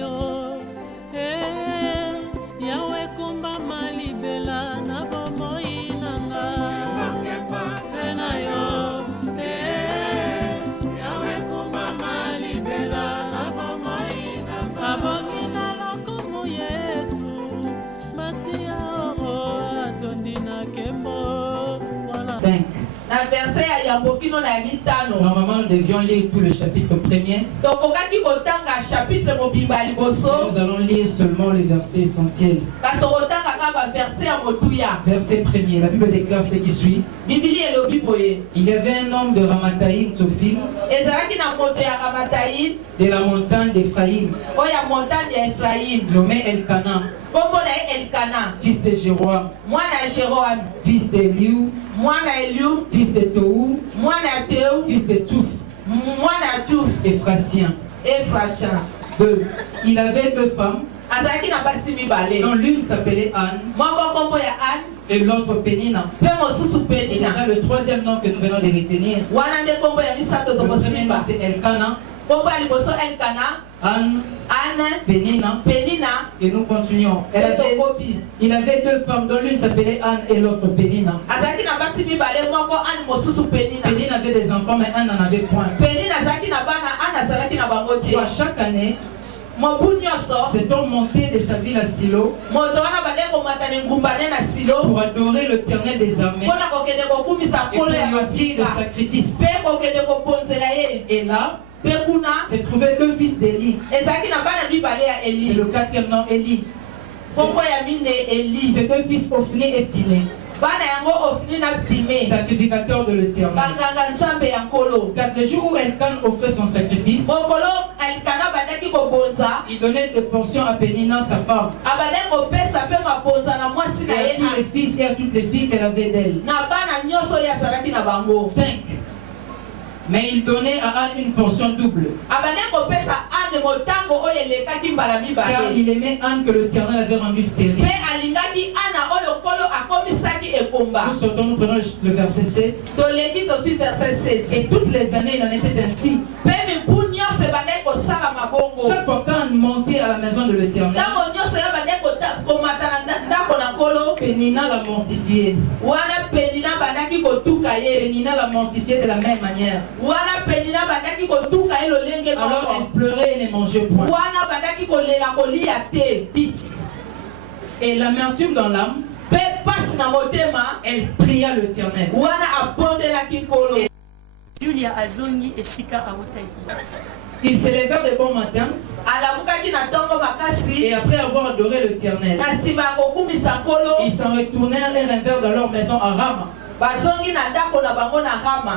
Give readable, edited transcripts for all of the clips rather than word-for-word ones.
yo yawe komba malibela na bomoi nanga sena yo yawe komba malibela na bomoi nanga abongi na lokomo Yesu masia atondi na kembo voilà. 5. Normalement, nous devions lire tout le chapitre premier. Nous allons lire seulement les versets essentiels. Verset premier, la Bible déclare ce qui suit. Il y avait un homme de Ramathaïm, Tsophim, de la montagne d'Ephraïm, nommé Elkana, fils de Jéroam, fils d'Eliou, fils de Tohu, fils de Touf, Ephrasien. 2. Il avait 2 femmes, dont l'une s'appelait Anne et l'autre Pénina. C'est déjà le 3e nom que nous venons de retenir. Le premier nom c'est Elkana, Anne, Pénina, et nous continuons. Il avait 2 femmes, dont l'une s'appelait Anne et l'autre Pénina. Pénina avait des enfants, mais Anne n'en avait point. À chaque année, cet homme montait de sa ville à Silo pour adorer l'Éternel des armées et pour lui offrir le sacrifice. Et là, se trouvaient 2 fils d'Élie. C'est le 4e nom, Élie. C'est 2 fils Ophni et Phiné, sacrificateur de l'Éternel. 4 jours où Elkan offrait son sacrifice, il donnait des portions à Pénina, sa femme, et à tous les fils et à toutes les filles qu'elle avait d'elle. 5. Mais il donnait à Anne une portion double, car il aimait Anne que l'Éternel avait rendue stérile. Nous sautons, nous prenons le verset 7. Et toutes les années, il en était ainsi. Chaque fois qu'Anne montait à la maison de l'Éternel, Pénina la mortifiait. Pénina la mortifiait de la même manière. Alors elle pleurait et ne mangeait point. 10. Et l'amertume dans l'âme, elle pria l'Éternel. Ils s'élevèrent de bon matin, et après avoir adoré l'Éternel, ils s'en retournèrent et revinrent dans leur maison à Rama.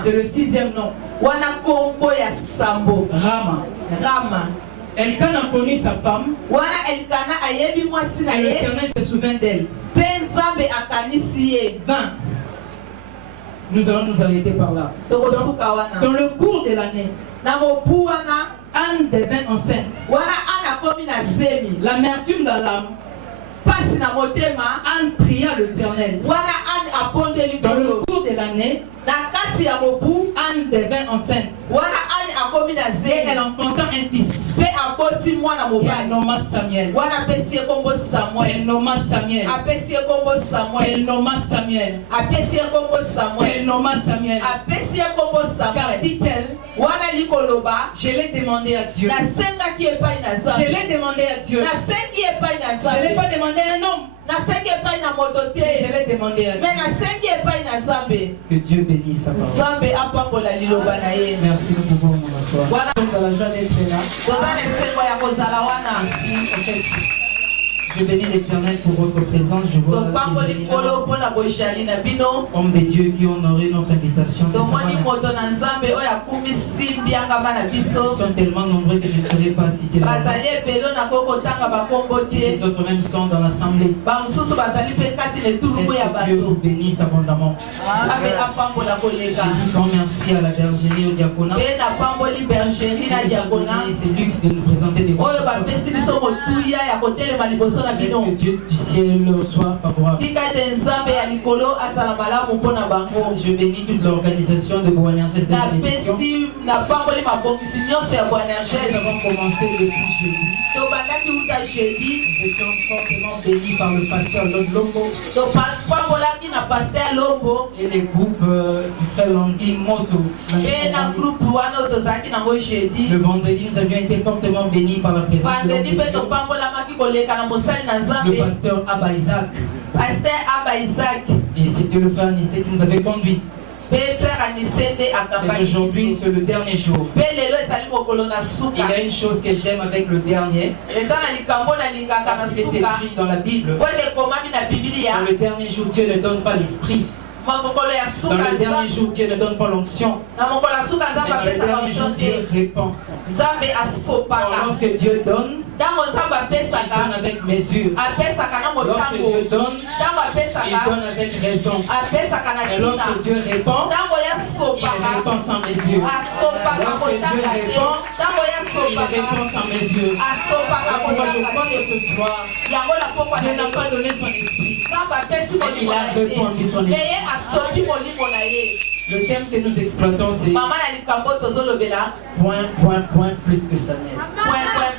C'est le 6e nom. Rama. Elkana connut sa femme, et l'Éternel se souvint d'elle. 20. Nous allons nous arrêter par là. Dans le cours de l'année, Anne devint enceinte. L'amertume dans l'âme, Anne pria l'Éternel. Dans le cours de l'année, Anne devint enceinte. Et elle enfanta un fils. Et elle nomma Samuel. Elle nomma Samuel. Elle nomma Samuel. Elle nomma Samuel. Car dit-elle, je l'ai demandé à Dieu. Je l'ai demandé à Dieu. Je ne l'ai pas demandé à un homme. Je l'ai demandé à Dieu. Que Dieu bénisse sa parole. Merci, nous pouvons nous asseoir. Nous sommes à la joie d'être là. Je bénis l'Éternel pour votre présence. Je vois hommes de Dieu qui ont honoré notre invitation. Ils sont tellement nombreux que je ne saurais pas citer. Les autres même sont dans l'assemblée. Est-ce que Dieu vous bénisse abondamment? Je dis grand merci à la bergerie, au diaconat. C'est luxe de nous présenter des na Que bino. Dieu du ciel soit favorable. Tika ete nzambe ya likolo asala malamu mpo na bango. Je bénis toute l'organisation de Boanerges de la bénédiction. Napesi napamboli mabongisi nyonso ya Nous Boanerges. avons commencé depuis jeudi. Tobandaki uta jeudi. Nous étions fortement bénis par le pasteur Lodlombo Topambolaki na paster Lombo. et les groupes du frère Langui Moto. Pe na groupe wana oyo tozalaki nango jeudi. Le vendredi, nous avions été fortement bénis par la présence de Vendredi l'homme de mpe Dieu, topambolamaki koleka na mosali na le nzambe. pasteur Abba Isaac. Paster Abba Isaac. Et c'était le frère Nissé qui nous avait conduits. Pe frère Anisende Mais akambaki aujourd'hui, biso. c'est le dernier jour. Pe lelo ezali mokolo na Il suka. y a une chose que j'aime avec le dernier, Eza na likambo nalingaka na parce que c'est suka. écrit dans la Bible. Po ete ekomami na Biblia. Dans le dernier jour, Dieu ne donne pas l'esprit. Mokolo ya Dans suka le dernier nzambe. jour, Dieu ne donne pas l'onction. Na mokolo ya suka Mais nzambe dans le apesaka dernier jour, onction Dieu te. répand. Nzambe Alors, asopaka. lorsque Dieu donne, Ntango nzambe il donne apesaka. avec mesure. Apesaka na Lorsque motango. Dieu donne, Ntango il apesaka. donne avec raison. Apesaka na Et tina. lorsque Dieu répand, Ntango il yasopaka. répand sans mesure. Asopaka Lorsque Dieu kotanga te. répand, Ntango il yasopaka. répand sans mesure. Asopaka Alors, moi, je kotanga crois que te. ce soir, Yango na pokwa Dieu na n'a ye. pas donné son esprit. Nzambe apesi Mais il molimo a na répandu son ye. esprit. Mais ye asopi molimo na ye. Le thème que nous exploitons, c'est Mama na likambo tozolobela. point plus que Samuel.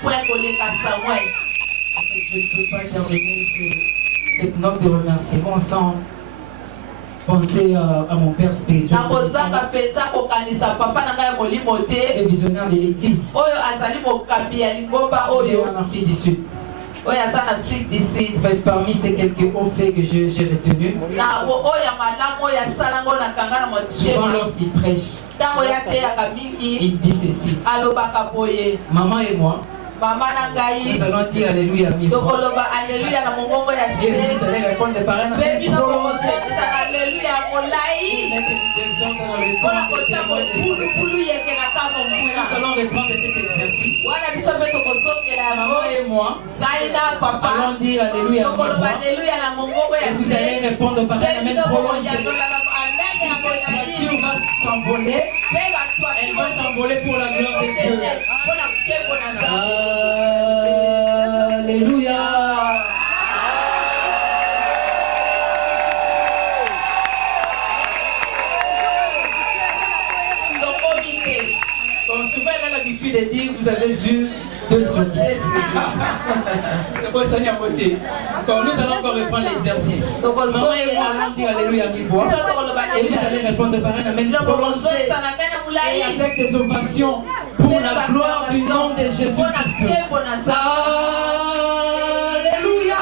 Point koleka Samuel. En fait, je ne peux pas terminer cette note de remerciement sans penser à mon père spirituel, Nakozanga penza kokanisa papa na ngai ya molimo te. le visionnaire de l'église. Oyo azali mokambi ya lingomba Il est oyo. en Afrique du Sud. Oyo aza na Afrique du Sud. En fait, parmi ces quelques hauts faits que j'ai retenus, Na oyo ya malamu oyo asala ngo na kanga na souvent motema. lorsqu'il prêche, Ntango yateyaka mingi il dit ceci: alobaka boye. maman et moi, Mama na ngai nous allons dire Alléluia 1000 fois. tokoloba aleluya na mongongo ya Et vous se. allez répondre des paroles Mpe bino bokosepisa na aleluya ya molai. Mpona kotia mopulupulu yeke na kamo Nous mbula. allons répondre de cet exercice. Wana biso mpe tokozokela yango. Maman et moi, Ngai na papa allons dire Alléluia 1000 tokoloba fois. aleluya na mongongo Et ya vous allez se. répondre par Mpe un bino prolongé. bokoyangola na amen ya La voiture molai. va s'envoler. Mpe batwaki Elle va s'envoler pour la gloire de Dieu. mpona nkembo na nzambe. Alléluia. Tokomi te. Bon, souvent, elle a l'habitude de dire vous avez eu 2 sur 10. C'est pour ça qu'il y a voté. Bon, nous allons encore reprendre l'exercice. Maman et moi allons dire Alléluia 1000 fois. Biso tokoloba Et vous aleluya. allez répondre par un amen Biloko prolongé. bozongisa na mena Et molai. avec des ovations pour la gloire du nom de Jésus mpona Christ. nkembo na nzambe. Alléluia.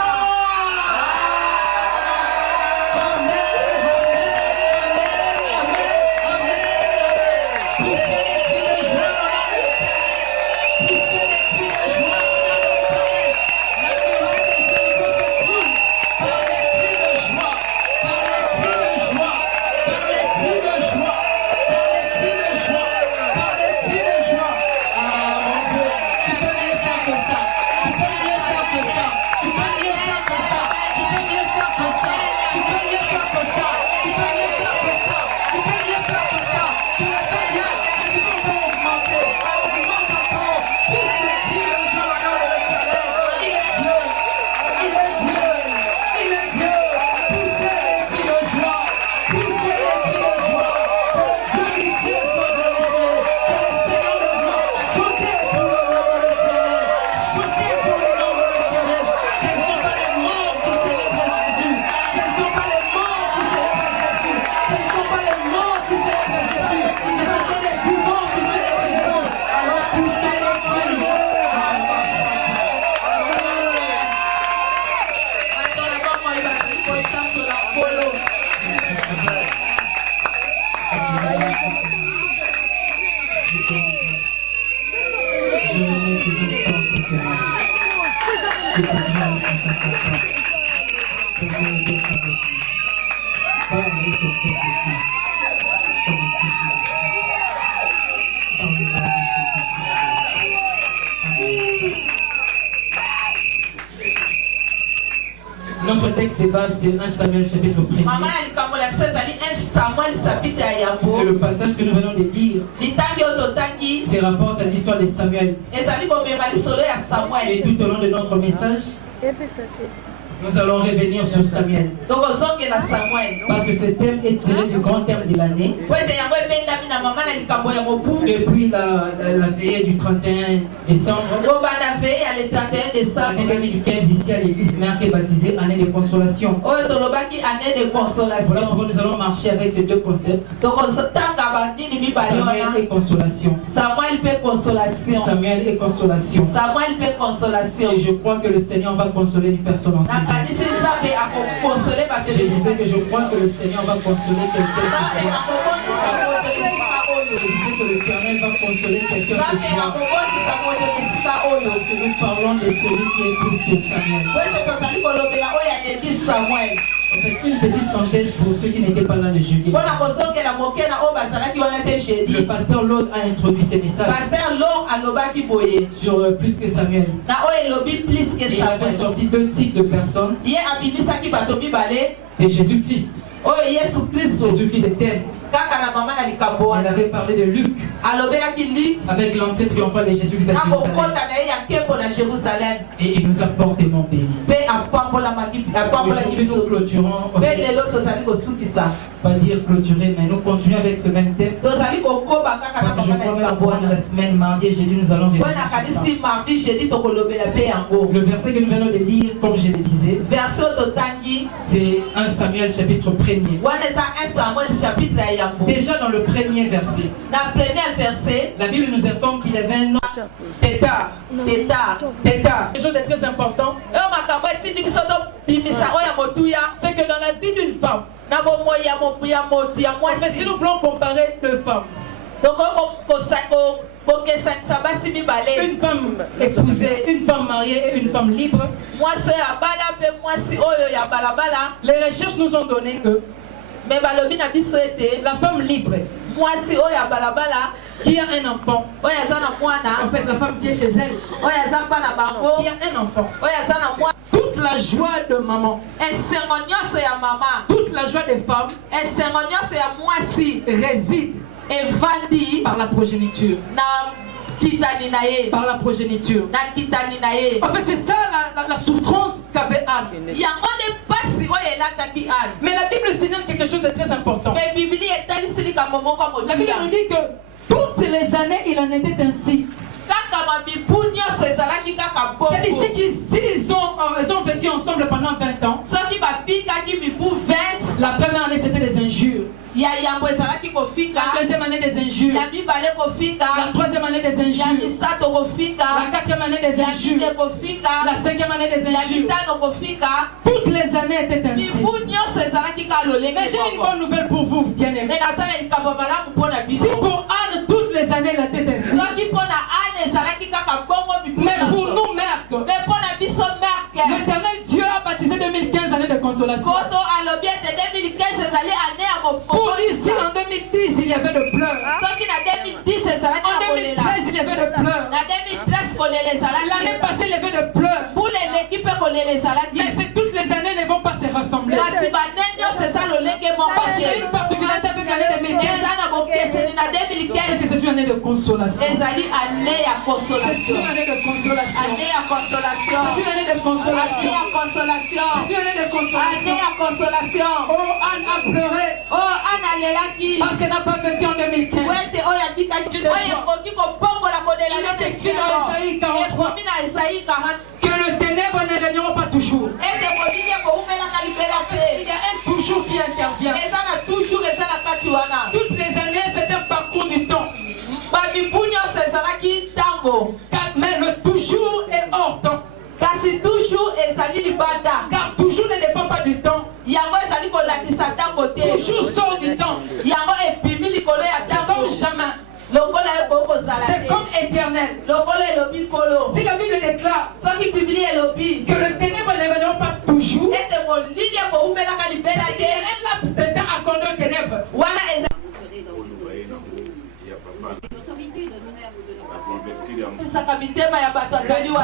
Notre texte de base, c'est 1 Samuel chapitre 1er. Mama ya likambo na biso ezali 1 Samuel chapitre ya Et yango. le passage que nous venons de lire, Litangi oyo totangi c'est rapporte à l'histoire de Samuel. ezali bomema lisolo ya Et Samuel. tout au long de notre message, Nous allons revenir sur Samuel. Parce que ce thème est tiré du grand thème de l'année. Depuis la veillée du 31 décembre. L'année 2015 ici à l'église Merck est baptisée année de consolation. Voilà pourquoi nous allons marcher avec ces deux concepts. Samuel et consolation. Samuel et consolation. Et je crois que le Seigneur va consoler une personne ensemble. Je disais que je crois que le Seigneur va consoler quelqu'un ce soir. Je disais que l'Éternel va consoler quelqu'un ce soir. Parce que nous parlons de celui qui est plus que Samuel. En fait, une petite synthèse pour ceux qui n'étaient pas là le jeudi. Le pasteur Lord a introduit ces messages sur plus que Samuel. Et il avait sorti deux types de personnes. Et Jésus-Christ. Jésus-Christ était. Elle avait parlé de Luc avec l'entrée triomphale de Jésus-Christ à Jérusalem. Et il nous a fortement bénis. Aujourd'hui nous clôturons, pas dire clôturer, mais nous continuons avec ce même thème. Parce que je crois même pour la semaine, mardi et jeudi, nous allons revenir sur ça. Le verset que nous venons de lire, comme je le disais, c'est 1 Samuel chapitre 1er. Déjà dans le premier verset, la Bible nous informe qu'il avait un nom, Tétar. Quelque chose de très important, c'est que dans la vie d'une femme, si nous voulons comparer deux femmes, une femme épousée, une femme mariée et une femme libre, les recherches nous ont donné que la femme libre qui a un enfant, en fait la femme qui est chez elle, qui a un enfant, toute la joie de maman, toute la joie des femmes réside par la progéniture. Par la progéniture. En fait, c'est ça la souffrance qu'avait Anne. Mais la Bible signale quelque chose de très important. La Bible nous dit que toutes les années, il en était ainsi. C'est-à-dire qu'ils ont vécu ensemble pendant 20 ans. La première année, c'était des injures. La deuxième année des injures. La troisième année des injures. La quatrième année des injures. La cinquième année des injures. Toutes les années étaient ainsi. Mais j'ai une bonne nouvelle pour vous, bien-aimés. Si pour Anne, toutes les années elle était ainsi. Mais pour nous, Merck, l'Éternel Dieu a baptisé 2015 années de consolation. Pour ici, en 2010, il y avait de pleurs. En 2013, il y avait de pleurs. L'année passée, il y avait de pleurs. Mais toutes les années ne vont pas se rassembler. Parce qu'il y a une particularité avec l'année 2015. C'est une année de consolation. C'est une année de consolation. C'est une année de consolation. C'est une année de consolation. Oh, Anne a pleuré. Parce qu'elle n'a pas vécu en 2015. Il est écrit dans Esaïe 43 que le ténèbre ne régneront pas toujours. Il y a un toujours qui intervient. Toutes les années, c'est un parcours du temps. Mais le toujours est hors temps. Car toujours ne dépend pas du temps. Toujours sort du temps. C'est comme jamais. C'est comme éternel. Si la Bible déclare que le ténèbre ne viendra pas toujours, il y a un laps de temps accordé aux ténèbres.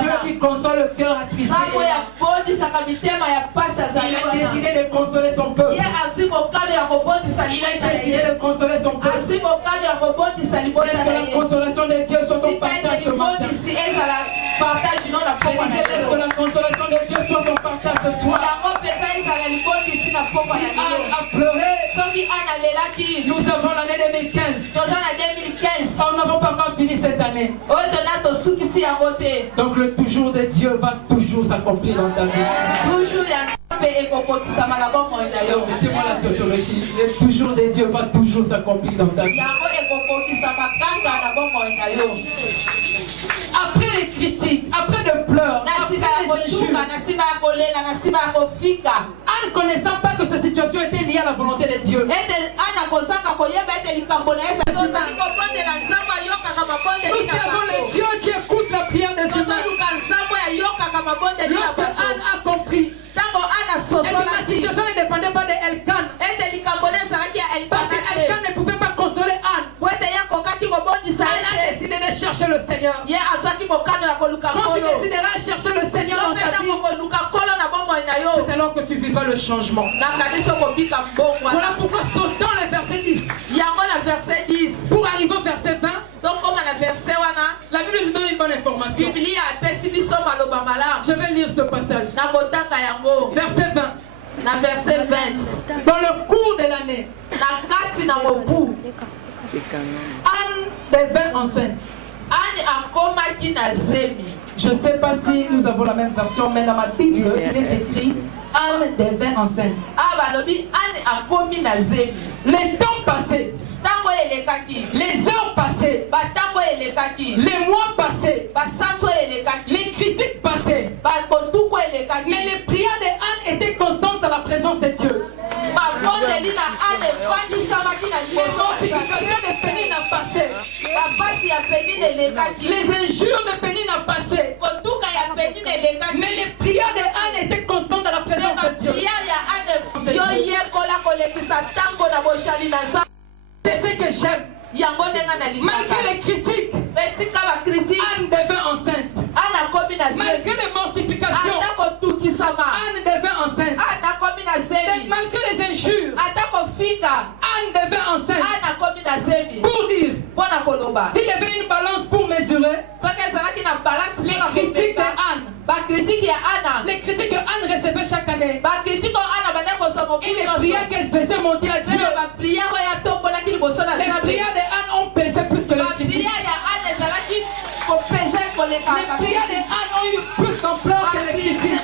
Dieu qui console le cœur attristé. Il a décidé de consoler son peuple. Il a décidé de consoler son peuple. Est-ce que la consolation de Dieu soit ton partage ce matin? Est-ce que la consolation de Dieu soit Anne a pleuré, nous avons l'année 2015. Nous n'avons pas encore fini cette année. Donc le toujours de Dieu va toujours s'accomplir dans ta vie. Mettez-moi la tautologie. Le toujours de Dieu va toujours s'accomplir dans ta vie. Après les critiques, après de pleurs, après les injures, Anne connaissant pas que cette situation était liée à la volonté de Dieu. Nous avons le Dieu qui écoute la prière des humains. Lorsque Anne a compris, et que la situation ne dépendait pas d'Elkan, parce qu'Elkan ne pouvait pas consoler Anne. Elle a décidé de chercher le Seigneur. Quand tu décideras de chercher le Seigneur dans ta vie, c'est alors que tu vivras le changement. Voilà pourquoi sautons le verset 10. Pour arriver au verset 20, la Bible nous donne une bonne information. Je vais lire ce passage. Verset 20. Dans le cours de l'année, Anne devint enceinte. Je ne sais pas si nous avons la même version, mais dans ma Bible, il est écrit Anne devint enceinte. Les temps passés, les heures passées, les mois passés, les critiques passées, mais les prières de Anne étaient constantes dans la présence de Dieu. Les mortifications de Pénine a passé. Les injures de Pénine a passé. Mais les prières de Anne étaient constantes dans la présence de Dieu. C'est ce que j'aime. Malgré les critiques, Anne devint enceinte. Malgré les mortifications, Anne devint enceinte. Malgré les injures, Anne devint enceinte. Pour dire, s'il y avait une balance pour mesurer les critiques de Anne, les critiques que Anne recevait chaque année, et les prières qu'elle faisait monter à Dieu, les prières de Anne ont pesé plus que les critiques. Les prières de Anne ont eu plus d'ampleur que les critiques.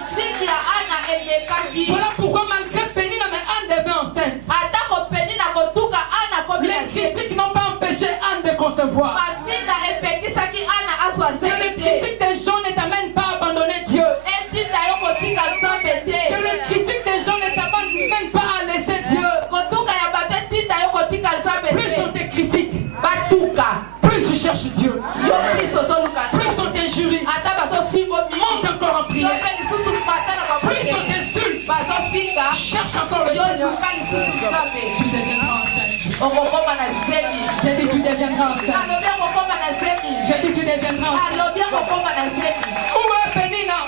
Voilà pourquoi malgré Pénine, Anne devint enceinte. Les critiques n'ont pas empêché Anne de concevoir. Que les critiques des gens ne t'amènent pas à abandonner Dieu. Que les critiques des gens ne t'amènent pas à laisser Dieu. Plus on te critique, plus tu cherches Dieu. Plus on t'injurie, monte encore en prière. Plus on t'insulte, cherche encore le Seigneur. Tu deviendras enceinte. J'ai dit tu deviendras enceinte. J'ai dit tu deviendras enceinte. Où est Pénina?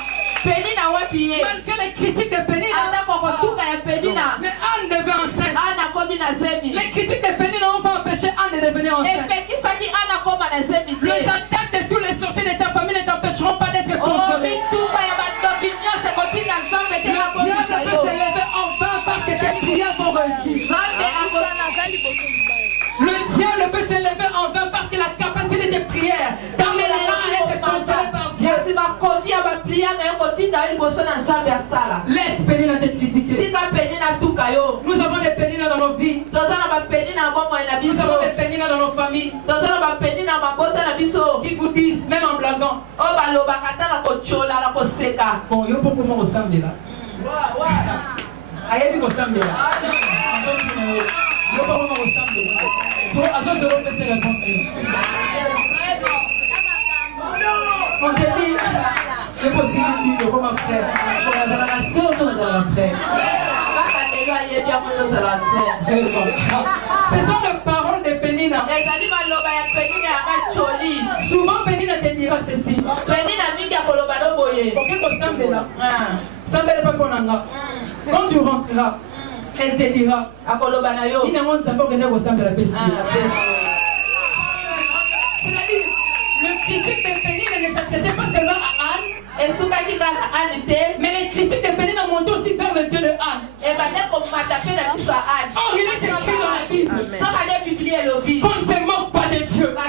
Malgré les critiques de Pénina, mais Anne devint enceinte. Les critiques de Pénina n'ont pas empêché Anne de devenir enceinte. Les attaques de tous les sorciers de ta famille ne t'empêcheront pas d'être consolé. Le diable peut s'élever en vain parce que tes prières vont réussir. Le diable peut s'élever en vain parce que la capacité de tes prières t'amènera à être consolé par Dieu. Laisse Pénina te critiquer. Nous avons des Péninas dans nos vies. Nous avons des Péninas dans nos familles. Qui vous disent, même en blaguant, bon, yo pour comment au samedi là. Aïe, au samedi là. Yo pour comment au samedi là. Pour à ce que l'on fait ses réponses. On te dit, c'est possible de comment faire. Pour la relation, nous allons faire. Ce sont les paroles de Pénina. Souvent Pénina te dira ceci. Quand tu rentreras, elle te dira. C'est-à-dire, le critique de Pénina ne s'intéressait pas seulement à Anne, Mais les critiques de Pénina montent aussi vers le Dieu de Anne. Oh, il est écrit dans la Bible qu'on ne se moque pas de Dieu. Oh,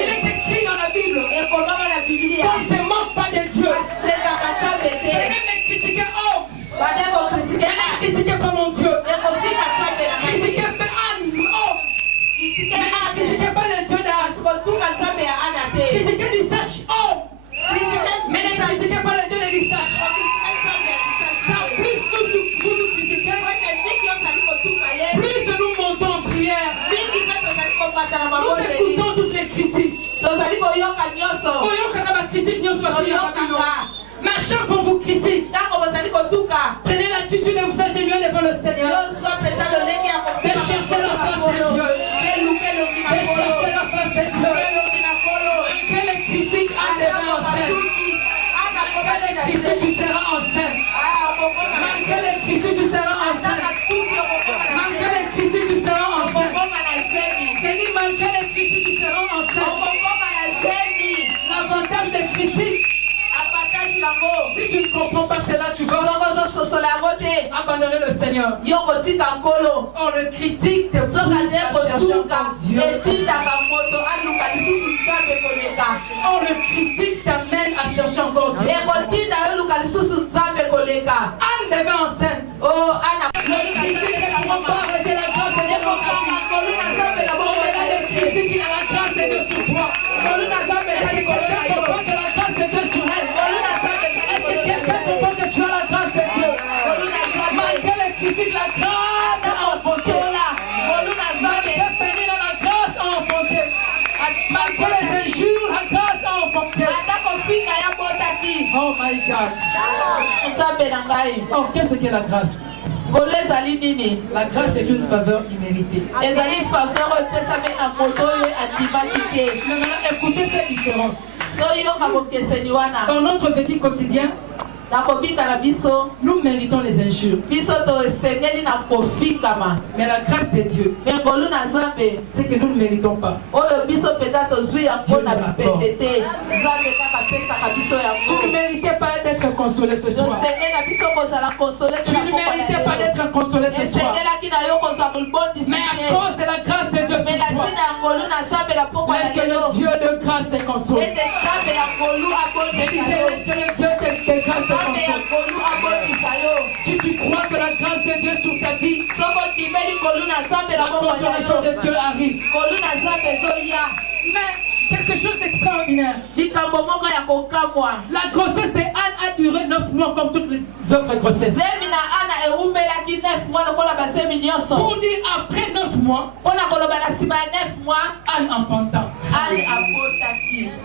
il est écrit dans la Bible qu'on ne se moque pas de Dieu. Venez me critiquer, oh, venez critiquer pas mon Dieu. Critiquez pas Anne, oh. Critiquez pas le Dieu d'Anne. Critiquez l'Issach, oh. Mais ne critiquez pas le Dieu de l'Issach. Ça, plus vous nous critiquez, plus nous montons en prière. Nous écoutons toutes les critiques. Mais à chaque fois vous critique, prenez l'attitude de vous agenouiller devant le Seigneur. De chercher la face de Dieu. De chercher la face de Dieu. Que les critiques arrivent en scène. Malgré les critiques, tu seras en scène. Malgré les critiques, tu seras en scène. Malgré les critiques, tu seras en scène. Malgré les critiques, tu seras en scène. L'avantage des critiques, si tu ne comprends pas cela, tu vas abandonner le Seigneur. Oh, le critique te pousse à chercher encore Dieu. Oh, le critique t'amène à chercher encore Dieu. Anne devait enceinte. Le critique ne pourra pas arrêter la grâce de Dieu dans ta vie. Au-delà des critiques, il a la grâce de Dieu sur toi. Est-ce que quelqu'un comprend que la grâce de Dieu sur elle? Est-ce que quelqu'un comprend que tu as la grâce de Dieu? Malgré les critiques, la grâce a enfanté. Malgré Pénina, la grâce a enfanté. Malgré les injures, la grâce a enfanté. Oh my God. Oh, qu'est-ce que la grâce? La grâce est une faveur imméritée. Mais maintenant, écoutez cette différence. Dans notre vécu quotidien, nous méritons les injures. Mais la grâce de Dieu, c'est que nous ne méritons pas. Dieu nous l'accorde. Tu ne méritais pas d'être consolé ce soir. Tu ne méritais pas d'être consolé ce soir. Mais à cause de la grâce de Dieu sur toi, laisse que le Dieu de grâce te console. Je disais, laisse que le Dieu de grâce te console. Si tu crois que la grâce de Dieu sur ta vie, la consolation de Dieu arrive. Mais quelque chose d'extraordinaire. La grossesse de Anne a duré 9 mois comme toutes les autres grossesses. Pour dire après 9 mois, Anne enfanta.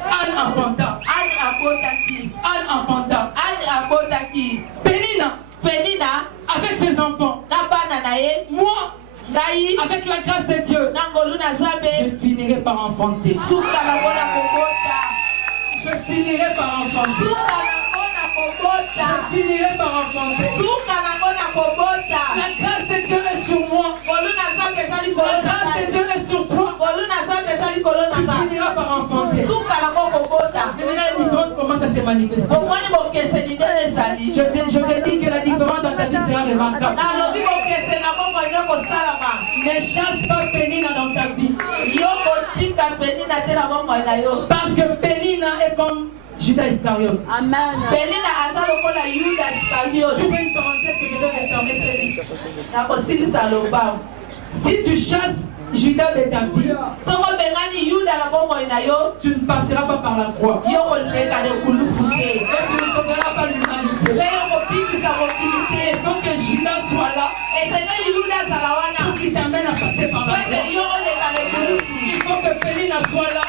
Anne enfanta. Pénina, avec ses enfants. Moi, avec la grâce de Dieu, je finirai par enfanter. Je finirai par enfanter. La grâce de Dieu est sur moi. La grâce de Dieu est sur toi. Tu finiras par enfanter. La différence commence à se manifester. Je te dis que la différence dans ta vie sera remarquable. Ne chasse pas Pénina dans ta vie. Parce que Pénina est comme Judas Iscariote. Amen. Je fais une parenthèse que je vais refermer très vite. Si tu chasses Judas de ta vie, tu ne passeras pas par la croix. Et tu ne sauveras pas l'humanité. Il faut que Judas soit là pour qu'il t'amène à passer par la croix. Il faut que Pénina soit là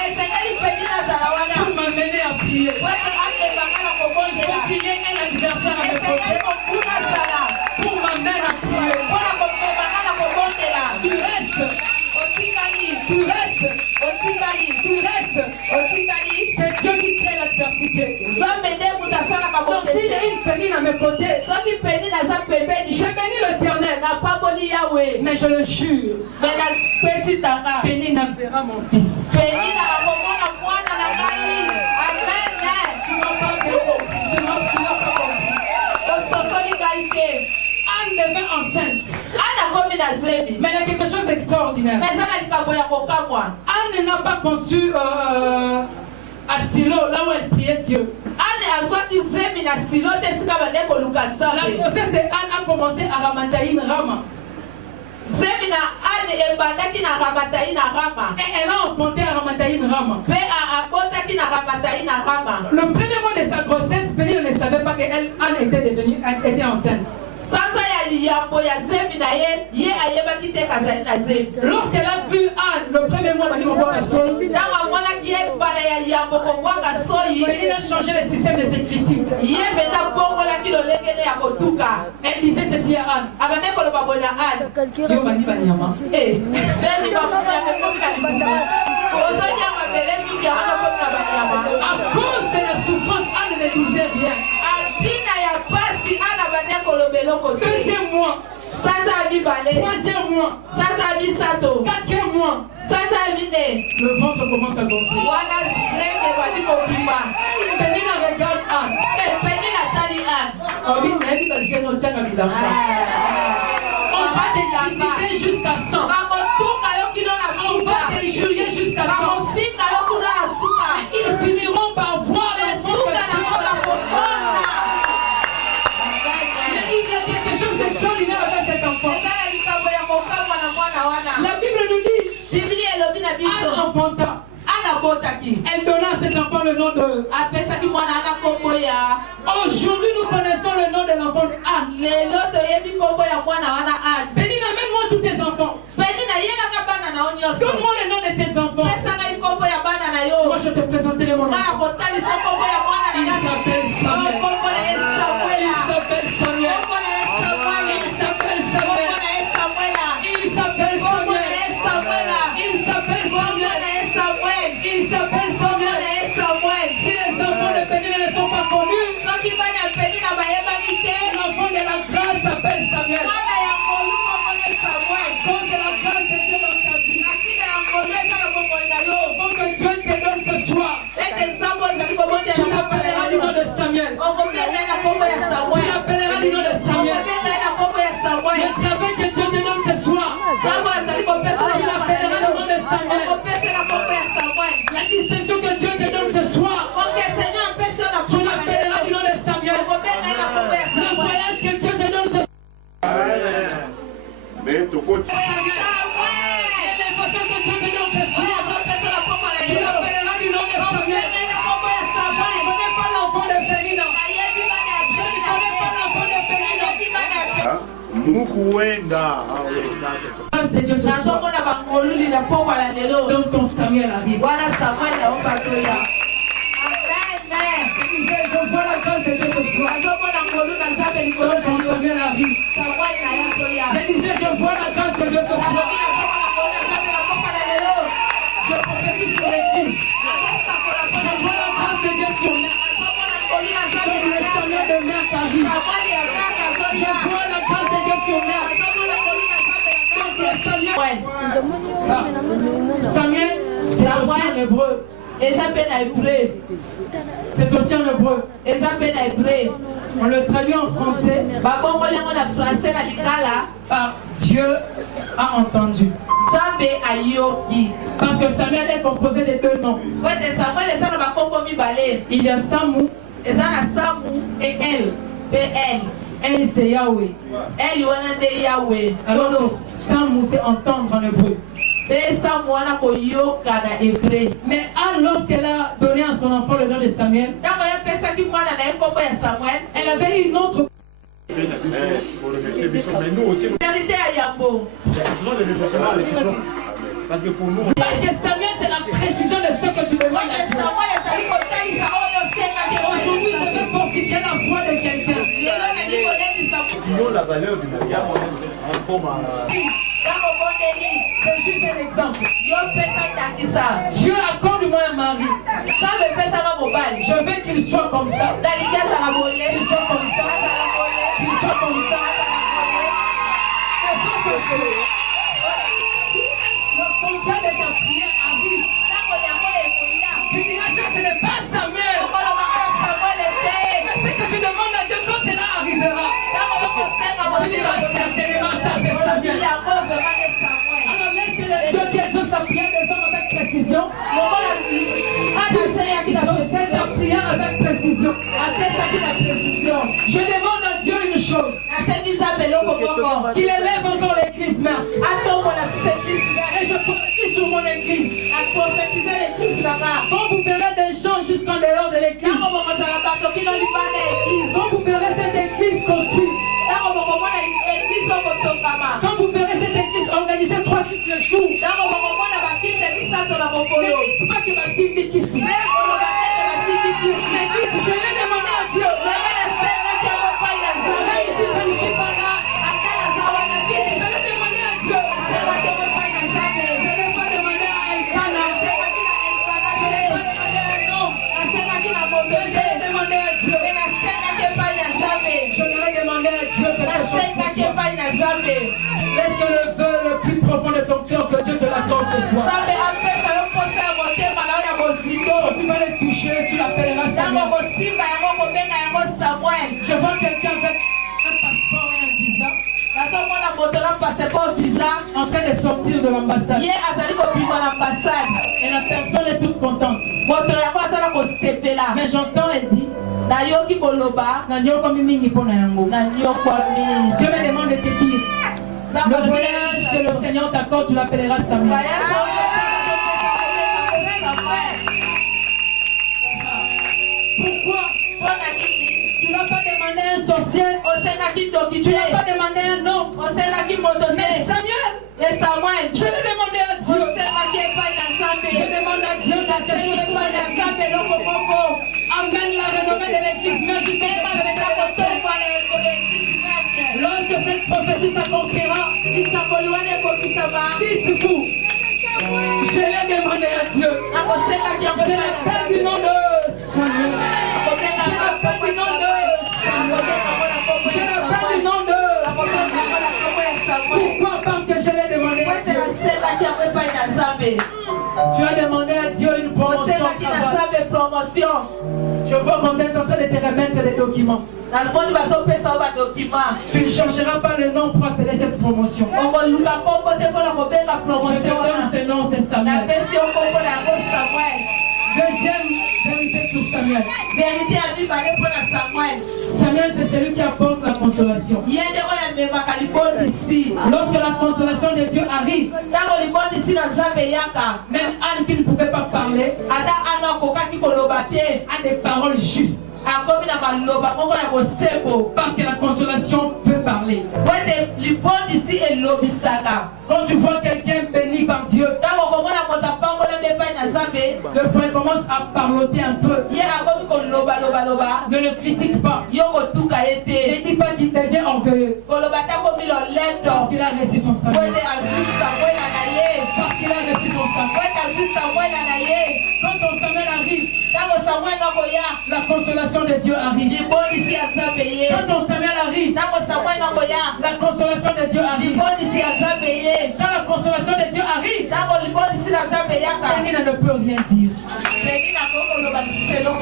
pour m'amener à prier. Il faut qu'il y ait un adversaire à mes côtés pour m'amener à prier. Tu restes. C'est Dieu qui crée l'adversité. Donc s'il y a une Pénine à mes côtés, je bénis l'Éternel. Mais je le jure, Pénine verra mon fils. Tu vas pas Mais il y a quelque chose d'extraordinaire. Anne n'a pas conçu à Silo, là où elle priait Dieu. La grossesse de Anne a commencé à Ramataïm Rama. Et elle a enfanté à Ramataïm Rama. Le premier mois de sa grossesse, Pénine ne savait pas qu'elle était enceinte. Lorsqu'elle a vu Anne, le premier mois, Pénine a changé le système de ses critiques. Elle disait ceci à Anne. À cause de la souffrance, Anne ne disait rien. Deuxième mois, troisième mois, quatrième mois, le ventre commence à gonfler. Pénine regarde Anne. On va te critiquer jusqu'à 100. On va te juger jusqu'à 100. Ils finiront par voir l'enfant que Dieu a. Mais il y a quelque chose d'extraordinaire avec cet enfant. La Bible nous dit, Anne enfanta. Elle donna à cet enfant le nom de... Aujourd'hui, nous connaissons le nom de l'enfant de Anne. Pénine, amène-moi tous tes enfants. Donne-moi le nom de tes enfants. Moi, je te présenterai mon enfant. Il s'appelle Samuel. Il s'appelle Samuel. Il s'appelle Samuel. Il s'appelle Samuel. Il s'appelle Samuel. Il s'appelle Samuel. Si les enfants de Pénine ne sont pas connus, l'enfant de la grâce s'appelle Samuel. Quand de la grâce de Dieu dans ta vie, quand que Dieu te donne ce soir, tu l'appelleras du nom de Samuel. Tu l'appelleras du nom de Samuel. Le travail que Dieu te donne ce soir, tu l'appelleras du nom de Samuel. La distinction que Dieu te donne ce soir, tu l'appelleras du nom de Samuel. Le voyage que Dieu te donne ce soir, l'élévation que Dieu te donne ce soir, tu l'appelleras du nom de Samuel. Je ne connais pas l'enfant de Pénine. Je ne connais pas l'enfant de Pénine. Grâce de Dieu ce soir. Donc ton Samuel arrive. Je vois la grâce de Dieu ce soir. Donc ton Samuel arrive. Je disais, je vois la grâce de Dieu ce soir. Je prophétise sur l'église. Je vois la grâce de Dieu sur nous. Donc le Samuel de mère arrive. Je vois la grâce de Dieu sur mère. Donc le Samuel. Samuel, c'est aussi en hébreu. C'est aussi en hébreu. On le traduit en français. Par Dieu a entendu. Parce que Samuel est composé de deux noms. Il y a Samu et Elle. Elle c'est Yahweh. Alors Samu c'est entendre en hébreu. Mais Anne, lorsqu'elle a donné à son enfant le nom de Samuel, elle avait une autre. Parce que pour nous, Parce que Samuel, c'est la précision de ce que tu demandes à Dieu. Aujourd'hui, je veux fortifier la foi de quelqu'un. qui ont la valeur du mariage, comme C'est juste un exemple. Dieu accorde-moi un mari. Je veux qu'il soit comme ça. Qu'il soit comme ça. Qu'il soit comme ça. Le contrat de ta prière arrive. Tu diras, ça ce n'est pas Samuel. Mais ce que tu demandes à Dieu, quand cela arrivera, tu diras certainement, ça c'est Samuel. précision. J'enseigne la prière avec précision. Je demande à Dieu une chose. Qu'il élève encore l'église mère. Et je prophétise sur mon église. Quand vous verrez des gens jusqu'en dehors de l'église. Quand vous verrez cette église construite. Quand vous verrez cette église organisée 3 types de jours. Ne dites pas que ma civique ici. L'église, je l'ai demandé à Dieu. Même si je ne suis pas là. Je l'ai demandé à Dieu. Je ne l'ai pas demandé à Elkana. Je ne l'ai pas demandé à un homme. Je l'ai demandé à Dieu. Je l'ai demandé à Dieu quelque chose. Laisse que le vœu le plus profond de ton cœur, que Dieu te l'accorde ce soir. Quand tu vas les toucher, tu l'appelleras Samuel. Je vois quelqu'un avec un passeport et un visa en train de sortir de l'ambassade. Et la personne est toute contente. Mais j'entends, elle dit, Dieu me demande de te dire, le voyage que le Seigneur t'accorde, tu l'appelleras Samuel. Pourquoi? Tu n'as pas demandé un sorcier. Tu n'as pas demandé un homme. Mais Samuel, je l'ai demandé à Dieu. Je demande à Dieu quelque chose pour l'église. Amène la renommée de l'église. Mais jusqu'à lorsque cette prophétie s'accomplira, dites-vous, je l'ai demandé à Dieu. Je l'appelle du nom de Samuel. Je l'appelle du nom de Samuel. Je l'appelle du nom de Samuel. Pourquoi? Parce que je l'ai demandé à Dieu. Tu as demandé à Dieu une promotion. Je vois qu'on est en train de te remettre des documents. Tu ne chercheras pas le nom pour appeler cette promotion. Je te donne ce nom, c'est Samuel. Deuxième vérité sur Samuel. Samuel, c'est celui qui apporte la consolation. Lorsque la consolation de Dieu arrive, même Anne qui ne pouvait pas parler a des paroles justes. Parce que la consolation peut parler. Quand tu vois quelqu'un béni par Dieu, le frère commence à parloter un peu. Ne le critique pas. Ne dis pas qu'il devient orgueilleux. Parce qu'il a reçu son Samuel. Parce qu'il a reçu son Samuel. Quand ton Samuel arrive, la consolation de Dieu arrive. Quand ton Samuel arrive, la consolation de Dieu arrive. Quand la consolation de Dieu arrive, Pénina ne peut rien dire.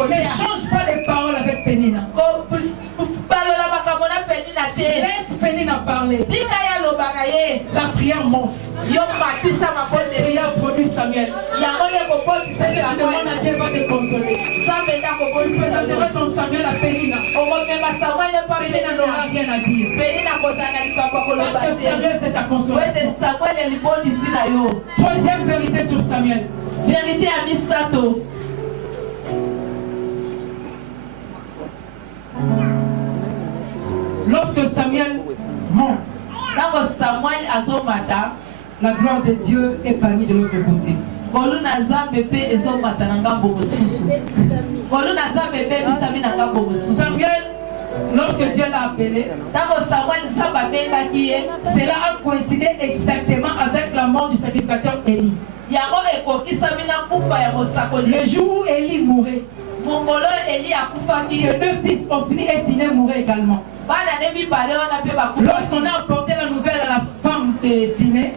Ne change pas les paroles avec Pénina. Laisse Pénina parler. La prière monte. Cette prière produit Samuel. Si tu demandes à Dieu, va te consoler. Tu présenteras ton Samuel à Pénina. Pénina n'aura rien à dire. Parce que Samuel, c'est ta consolation. Troisième vérité sur Samuel. Vérité à Misato. Lorsque Samuel monte, la gloire de Dieu est parmi de l'autre côté. Samuel, lorsque Dieu l'a appelé, cela a coïncidé exactement avec la mort du sacrificateur Élie. Le jour où Élie mourait, ses deux fils Ophni et Phiné mouraient également. Lorsqu'on a apporté la nouvelle à la femme de Phiné,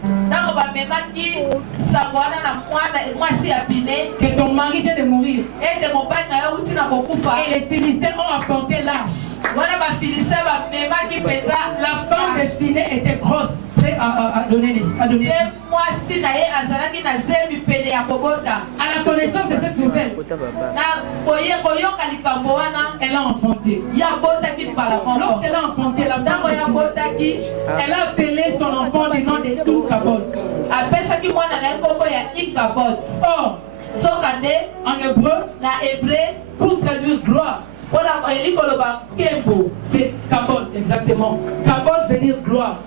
que ton mari vient de mourir, et les Philistins ont apporté l'arche. La femme de Phiné était grosse, prête à donner naissance. a donné. À la connaissance de cette nouvelle, elle a enfanté. Lorsqu'elle a enfanté, elle a appelé son enfant du nom de Ichabod. Or, en hébreu, pour traduire gloire, c'est Kabod, exactement. Kabod veut dire gloire.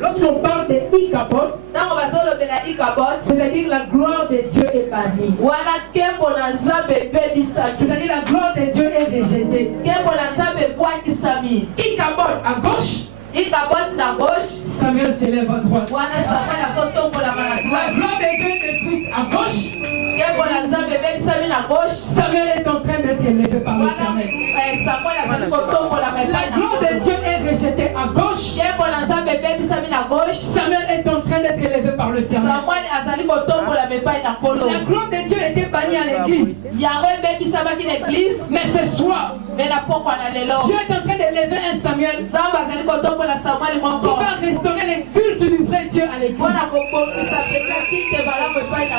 Lorsqu'on parle de Ichabod, c'est-à-dire la gloire de Dieu est bannie. C'est-à-dire la gloire de Dieu est rejetée. Ichabod à gauche, Samuel s'élève à droite. La gloire de Dieu est détruite à gauche. Samuel est en train d'être élevé par l'Éternel. La gloire de Dieu est rejetée à gauche. Samuel est en train d'être élevé par l'Éternel. La gloire de Dieu était bannie à l'église. Mais ce soir, Dieu est en train d'élever un Samuel qui va restaurer les cultes du vrai Dieu à l'église.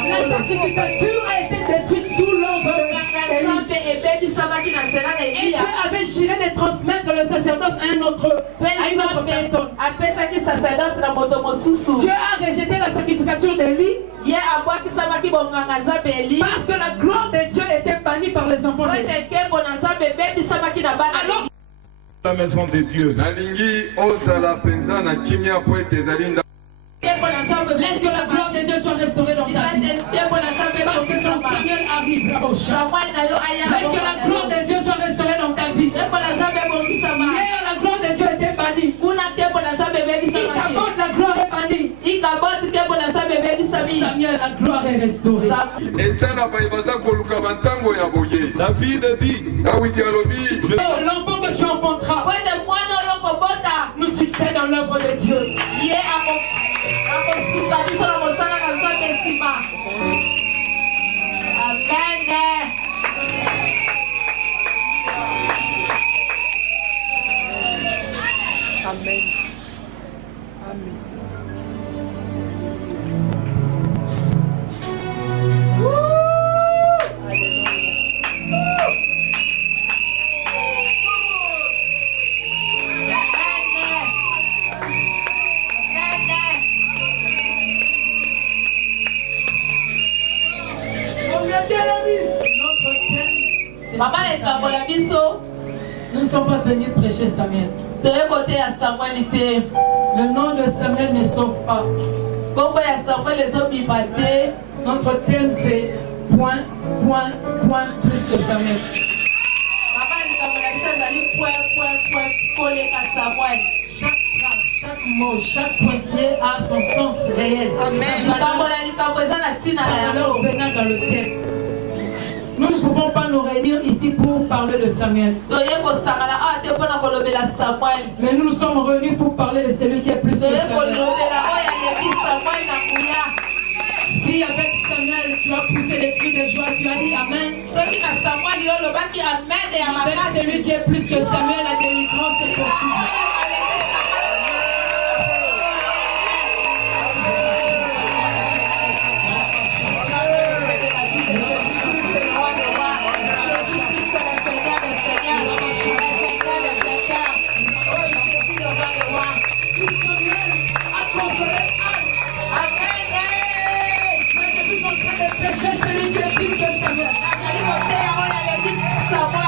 La sanctificature a été détruite sous l'ombre et Dieu avait juré de transmettre le sacerdoce à une autre personne. Dieu a rejeté la sanctificature d'Élie parce que la gloire de Dieu était bannie par les enfants de Dieu. Alors, la maison de Dieu. Laisse que la gloire de Dieu soit restaurée dans ta vie. Parce que quand Samuel arrive là au champ, laisse que la gloire de Dieu soit restaurée dans ta vie. Hier, la gloire de Dieu était bannie. Ichabod, la gloire est bannie. Samuel, la gloire est restaurée. David dit, l'enfant que tu enfanteras nous succède dans l'œuvre de Dieu. Amen. Amen. Nous ne sommes pas venus prêcher Samuel. Le nom de Samuel ne sauve pas. Notre thème c'est point plus que Samuel. Chaque phrase, chaque mot, chaque pointier a son sens réel. Amen. Alors venant dans le thème. Nous ne pouvons pas nous réunir ici pour parler de Samuel. Mais nous sommes réunis pour parler de celui qui est plus que Samuel. Si avec Samuel tu as poussé les cris de joie, tu as dit Amen. Avec celui qui est plus que Samuel, la délivrance est possible.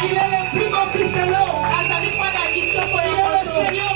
Il est le plus beau fils de l'homme. Il est le Seigneur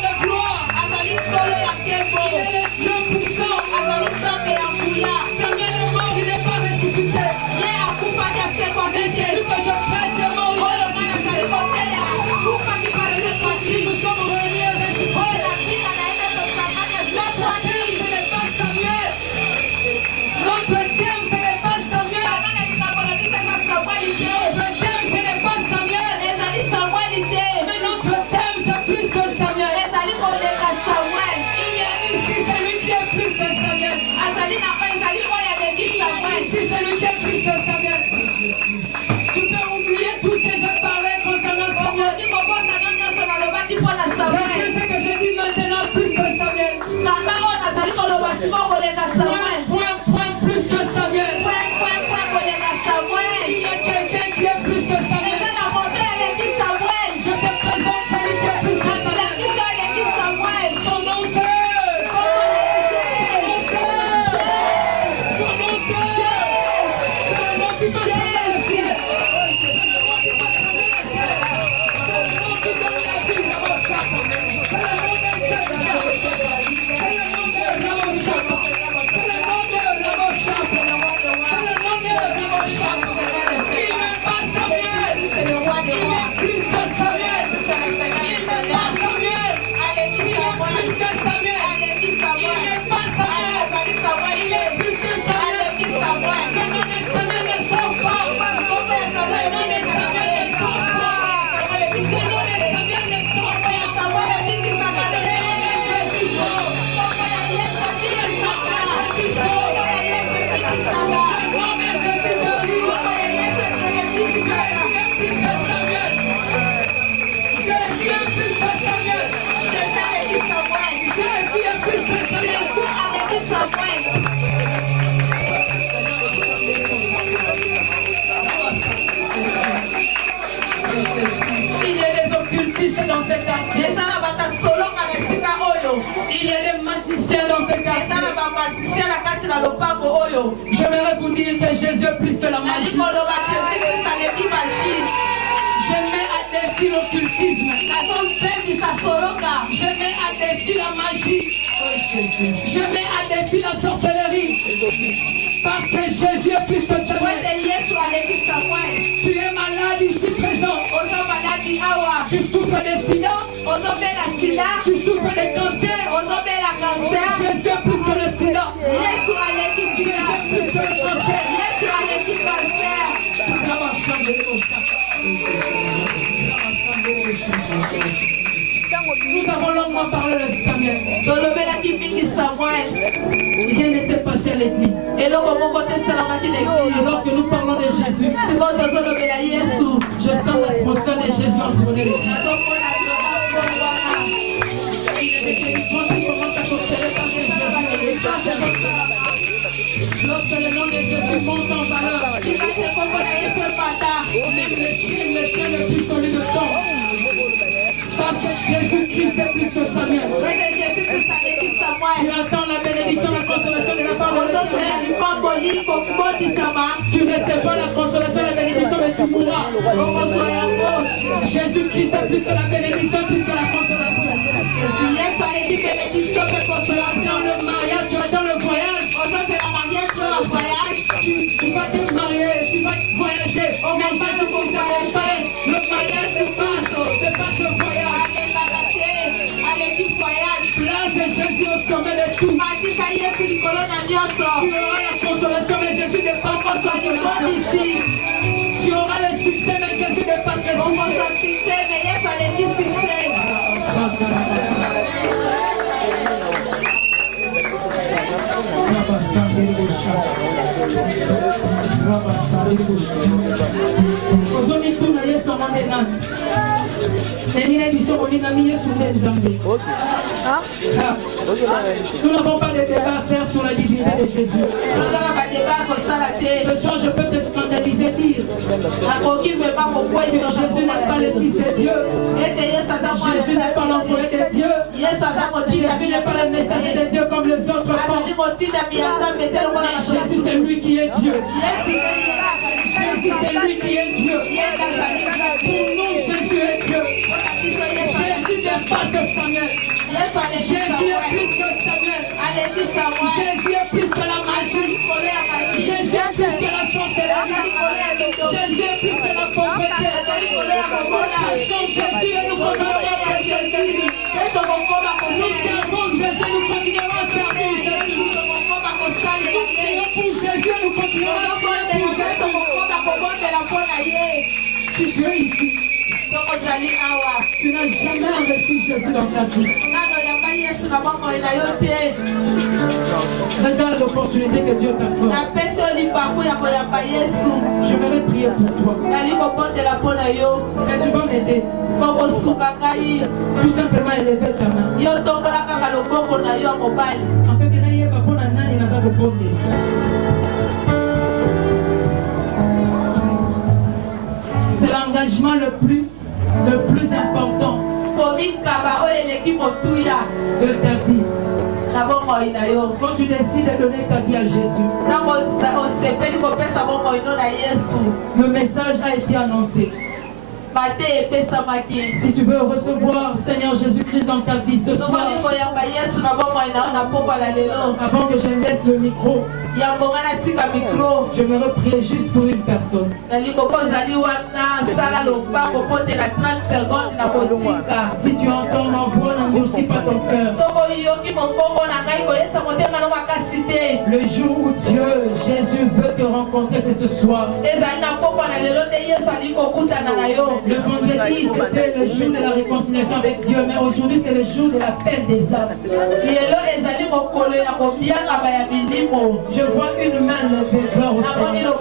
J'aimerais vous dire que Jésus est plus que la magie. Je mets à défi l'occultisme. Je mets à défi la magie. Je mets à défi la sorcellerie. Parce que Jésus est plus que ça. Tu es malade ici présent. Tu souffres de sida. Tu souffres de cancer. Jésus est plus que le sida. Jésus est plus que le cancer. Nous avons longuement parlé de Samuel. Rien ne s'est passé à l'église. Alors que nous parlons de Jésus, je sens l'atmosphère de Jésus entouré l'église. Lorsque le nom de Jésus monte en valeur, même le chien le plus connu de temps. Parce que Jésus-Christ est plus que Samuel. Tu attends la bénédiction, la consolation de la parole de Dieu. Tu recevras la consolation, la bénédiction, mais tu mourras. Jésus-Christ est plus que la bénédiction, plus que la consolation. Tu attends le mariage, tu attends le voyage. Tu vas te marier, tu vas voyager. Mais Jésus pour t'accompagner. Le mariage se passe le voyage. Place de Jésus au sommet de tout. Tu auras la consolation, mais Jésus n'est pas consolation ici. Tu auras le succès, mais Jésus n'est pas succès. Nous n'avons pas de débat à faire sur la divinité de Jésus. Ce soir, je peux te scandaliser, dire que Jésus n'est pas le Fils de Dieu. Jésus n'est pas l'envoyé de Dieu. Jésus n'est pas le messager de Dieu comme les autres pensent. Jésus, c'est lui qui est Dieu. Jésus, c'est lui qui est Dieu. Pour nous, Jésus est Dieu. Jésus n'est pas que Samuel. Jésus est plus que Samuel. Jésus est plus que la magie. Jésus est plus que la sorcellerie. Jésus est plus que la pauvreté. Jésus et nous continuerons à Jésus. Nous servons Jésus, nous continuerons à servir Jésus. Nous prions pour Jésus, nous continuerons à prier pour Jésus. Si tu es ici, tu n'as jamais investi Jésus dans ta vie. Regarde l'opportunité que Dieu t'accorde. Je vais prier pour toi. Et tu vas m'aider. Tout simplement élever ta main. En fait, c'est l'engagement le plus important de ta vie. Quand tu décides de donner ta vie à Jésus, le message a été annoncé. Si tu veux recevoir Seigneur Jésus-Christ dans ta vie ce soir, avant que je laisse le micro, je me prier juste pour une personne. Si tu entends ma voix, n'endurcis pas ton cœur. Le jour où Dieu, Jésus veut te rencontrer, c'est ce soir. Le vendredi, c'était le jour de la réconciliation avec Dieu, mais aujourd'hui, c'est le jour de l'appel des âmes. Je vois une main levée, gloire au Seigneur.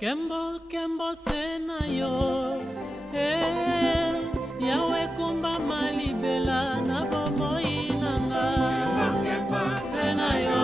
Kembo kembo sena yo, yawe kumba malibela na bomoi nanga. Sena yo.